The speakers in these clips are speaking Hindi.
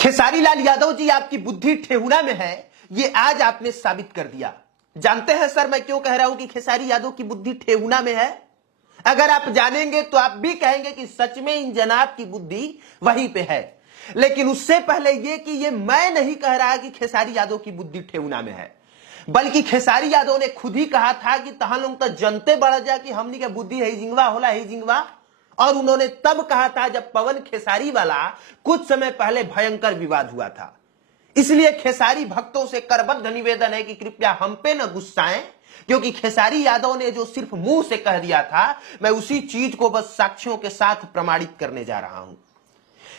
खेसारी लाल यादव जी, आपकी बुद्धि ठेहुना में है, ये आज आपने साबित कर दिया। जानते हैं सर मैं क्यों कह रहा हूं कि खेसारी यादव की बुद्धि ठेहुना में है? अगर आप जानेंगे तो आप भी कहेंगे कि सच में इन जनाब की बुद्धि वहीं पे है। लेकिन उससे पहले ये कि ये मैं नहीं कह रहा कि खेसारी यादव की बुद्धि ठेहुना में है, बल्कि खेसारी यादव ने खुद ही कहा था कि तहां लोग तो जनते बढ़ जा कि हमनी के बुद्धि है जिंगवा होला है जिंगवा। और उन्होंने तब कहा था जब पवन खेसारी वाला कुछ समय पहले भयंकर विवाद हुआ था। इसलिए खेसारी भक्तों से करबद्ध निवेदन है कि कृपया हम पे न गुस्साएं, क्योंकि खेसारी यादव ने जो सिर्फ मुंह से कह दिया था, मैं उसी चीज को बस साक्ष्यों के साथ प्रमाणित करने जा रहा हूं।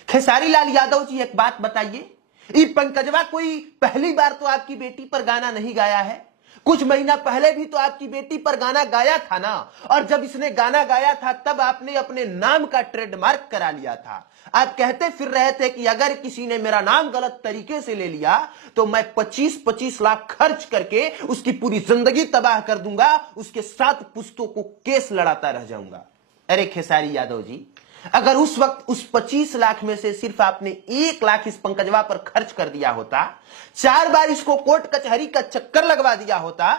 खेसारी लाल यादव जी, एक बात बताइए, ये पंकजवा कोई पहली बार तो आपकी बेटी पर गाना नहीं गाया है। कुछ महीना पहले भी तो आपकी बेटी पर गाना गाया था ना। और जब इसने गाना गाया था तब आपने अपने नाम का ट्रेडमार्क करा लिया था। आप कहते फिर रहे थे कि अगर किसी ने मेरा नाम गलत तरीके से ले लिया तो मैं 25-25 लाख खर्च करके उसकी पूरी जिंदगी तबाह कर दूंगा, उसके 7 पुश्तों को केस लड़ाता रह जाऊंगा। अरे खेसारी यादव जी, अगर उस वक्त उस 25 लाख में से सिर्फ आपने 1 लाख इस पंकजवा पर खर्च कर दिया होता, 4 बार इसको कोर्ट कचहरी का चक्कर लगवा दिया होता,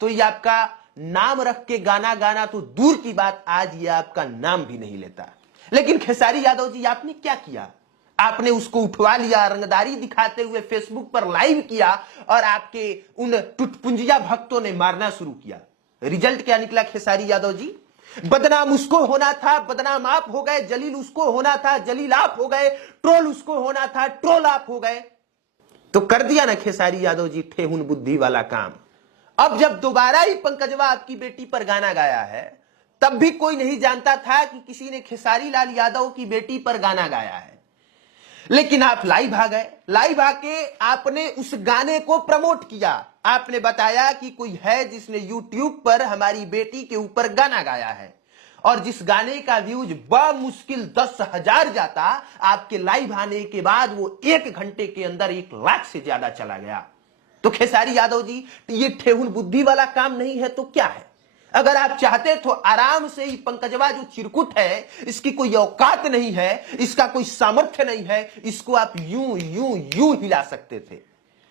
तो ये आपका नाम रख के गाना गाना तो दूर की बात, आज ये आपका नाम भी नहीं लेता। लेकिन खेसारी यादव जी, आपने क्या किया? आपने उसको उठवा लिया, रंगदारी दिखाते हुए फेसबुक पर लाइव किया और आपके उन टुटपुंजिया भक्तों ने मारना शुरू किया। रिजल्ट क्या निकला खेसारी यादव जी? बदनाम उसको होना था, बदनाम आप हो गए। जलील उसको होना था, जलील आप हो गए। ट्रोल उसको होना था, ट्रोल आप हो गए। तो कर दिया ना खेसारी यादव जी ठेहुन बुद्धि वाला काम। अब जब दोबारा ही पंकजवा आपकी बेटी पर गाना गाया है, तब भी कोई नहीं जानता था कि किसी ने खेसारी लाल यादव की बेटी पर गाना गाया है। लेकिन आप लाइव आ गए। लाइव आके आपने उस गाने को प्रमोट किया। आपने बताया कि कोई है जिसने YouTube पर हमारी बेटी के ऊपर गाना गाया है, और जिस गाने का व्यूज मुश्किल 10,000 जाता, आपके लाइव आने के बाद वो 1 घंटे के अंदर 1 लाख से ज्यादा चला गया। तो खेसारी यादव जी, ये ठेहुन बुद्धि वाला काम नहीं है तो क्या है? अगर आप चाहते तो आराम से ही पंकजवा जो चिरकुट है, इसकी कोई औकात नहीं है, इसका कोई सामर्थ्य नहीं है, इसको आप यूं यूं यूं हिला सकते थे।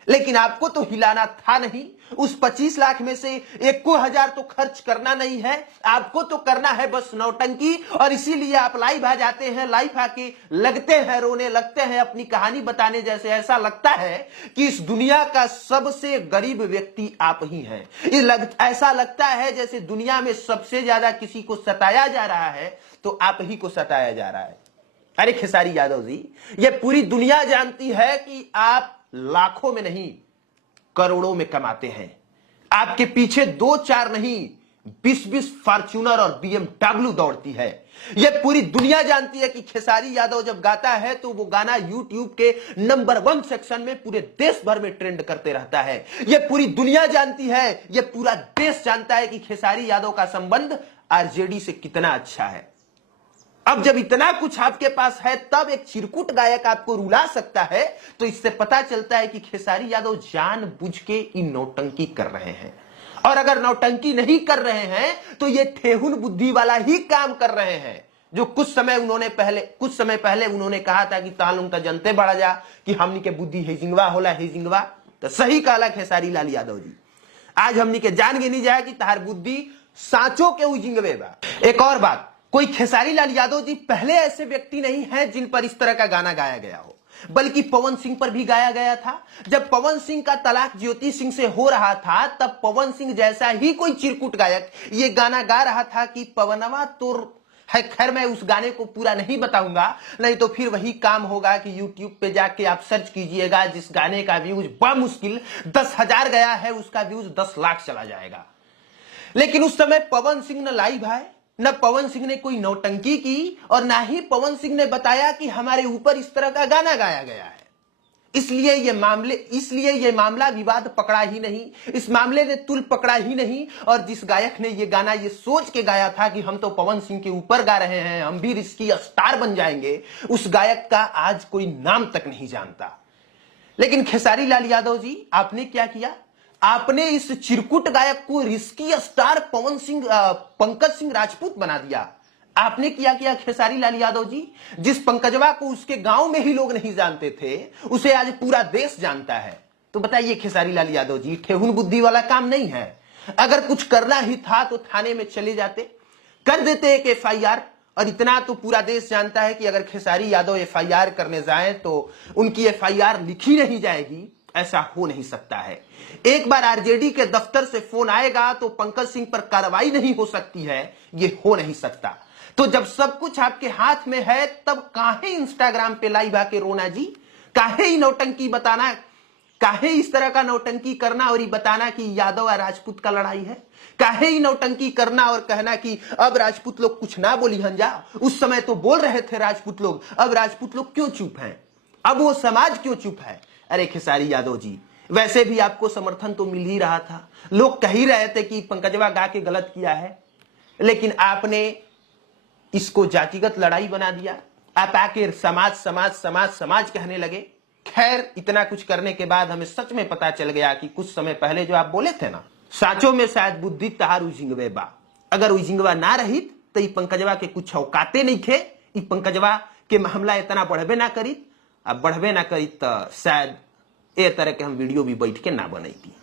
लेकिन आपको तो हिलाना था नहीं। उस 25 लाख में से 1,000 तो खर्च करना नहीं है, आपको तो करना है बस नौटंकी। और इसीलिए आप लाइव आ जाते हैं, लाइव आके लगते हैं रोने, लगते हैं अपनी कहानी बताने। जैसे ऐसा लगता है कि इस दुनिया का सबसे गरीब व्यक्ति आप ही हैं। ऐसा लगता है जैसे दुनिया में सबसे ज्यादा किसी को सताया जा रहा है तो आप ही को सताया जा रहा है। अरे खेसारी यादव जी, ये पूरी दुनिया जानती है कि आप लाखों में नहीं करोड़ों में कमाते हैं। आपके पीछे 2-4 नहीं 20-20 फॉर्च्यूनर और BMW दौड़ती है। यह पूरी दुनिया जानती है कि खेसारी यादव जब गाता है तो वो गाना YouTube के नंबर 1 सेक्शन में पूरे देश भर में ट्रेंड करते रहता है। यह पूरी दुनिया जानती है, यह पूरा देश जानता है कि खेसारी यादव का संबंध RJD से कितना अच्छा है। अब जब इतना कुछ आपके पास है, तब एक चिरकुट गायक आपको रुला सकता है, तो इससे पता चलता है कि खेसारी यादव जानबूझ के इन नौटंकी कर रहे हैं। और अगर नौटंकी नहीं कर रहे हैं तो ये ठेहुन बुद्धि वाला ही काम कर रहे हैं, जो कुछ समय पहले उन्होंने कहा था कि तालुंग तो जनते बढ़ जा कि हमनी के बुद्धि हेजिंगवा होला हेजिंगवा। तो सही कहला खेसारी लाल यादव जी, आज हमनी के जान के नहीं जाए कि तार बुद्धि साचो के उजिंगवे बा। एक और बात, कोई खेसारी लाल यादव जी पहले ऐसे व्यक्ति नहीं हैं जिन पर इस तरह का गाना गाया गया हो, बल्कि पवन सिंह पर भी गाया गया था। जब पवन सिंह का तलाक ज्योति सिंह से हो रहा था, तब पवन सिंह जैसा ही कोई चिरकुट गायक ये गाना गा रहा था कि पवनवा तोर है। खैर मैं उस गाने को पूरा नहीं बताऊंगा, नहीं तो फिर वही काम होगा कि YouTube पे जाके आप सर्च कीजिएगा, जिस गाने का व्यूज मुश्किल 10,000 गया है, उसका व्यूज 10 लाख चला जाएगा। लेकिन उस समय पवन सिंह न लाइव आए, न पवन सिंह ने कोई नौटंकी की, और ना ही पवन सिंह ने बताया कि हमारे ऊपर इस तरह का गाना गाया गया है। इसलिए ये मामला विवाद पकड़ा ही नहीं, इस मामले ने तुल पकड़ा ही नहीं। और जिस गायक ने ये गाना ये सोच के गाया था कि हम तो पवन सिंह के ऊपर गा रहे हैं, हम भी इसकी स्टार बन जाएंगे, उस गायक का आज कोई नाम तक नहीं जानता। लेकिन खेसारी लाल यादव जी, आपने क्या किया? आपने इस चिरकुट गायक को रिस्की स्टार पंकज सिंह राजपूत बना दिया। आपने किया क्या खेसारी लाल यादव जी? जिस पंकजवा को उसके गांव में ही लोग नहीं जानते थे, उसे आज पूरा देश जानता है। तो बताइए खेसारी लाल यादव जी, ठेहुन बुद्धि वाला काम नहीं है। अगर कुछ करना ही था तो थाने में चले जाते, कर देते एक एफआईआर। और इतना तो पूरा देश जानता है कि अगर खेसारी यादव एफआईआर करने जाएं तो उनकी एफआईआर लिखी नहीं जाएगी। ऐसा हो नहीं सकता है। एक बार आरजेडी के दफ्तर से फोन आएगा तो पंकज सिंह पर कार्रवाई नहीं हो सकती है, ये हो नहीं सकता। तो जब सब कुछ आपके हाथ में है तब काहे इंस्टाग्राम पे लाइव आके रोना जी? काहे ही नौटंकी बताना, काहे इस तरह का नौटंकी करना और ये बताना कि यादव और राजपूत का लड़ाई है? काहे ही नौटंकी करना और कहना कि अब राजपूत लोग कुछ ना बोली हंजा? उस समय तो बोल रहे थे राजपूत लोग, अब राजपूत लोग क्यों चुप हैं? अब वो समाज क्यों चुप है? अरे खेसारी यादव जी, वैसे भी आपको समर्थन तो मिल ही रहा था। लोग कह ही रहे थे कि पंकजवा गा के गलत किया है, लेकिन आपने इसको जातिगत लड़ाई बना दिया। आप आके समाज समाज समाज समाज कहने लगे। खैर, इतना कुछ करने के बाद हमें सच में पता चल गया कि कुछ समय पहले जो आप बोले थे ना, साचो में शायद बुद्धि तहार उजिंगवे बा। अगर उजिंगवा ना रही तो ये पंकजवा के कुछ औकाते नहीं थे। ये पंकजवा के मामला इतना बढ़बे ना करी, अब बढ़बे ना करी तो शायद ए तरह के हम वीडियो भी बैठ के ना बनैती।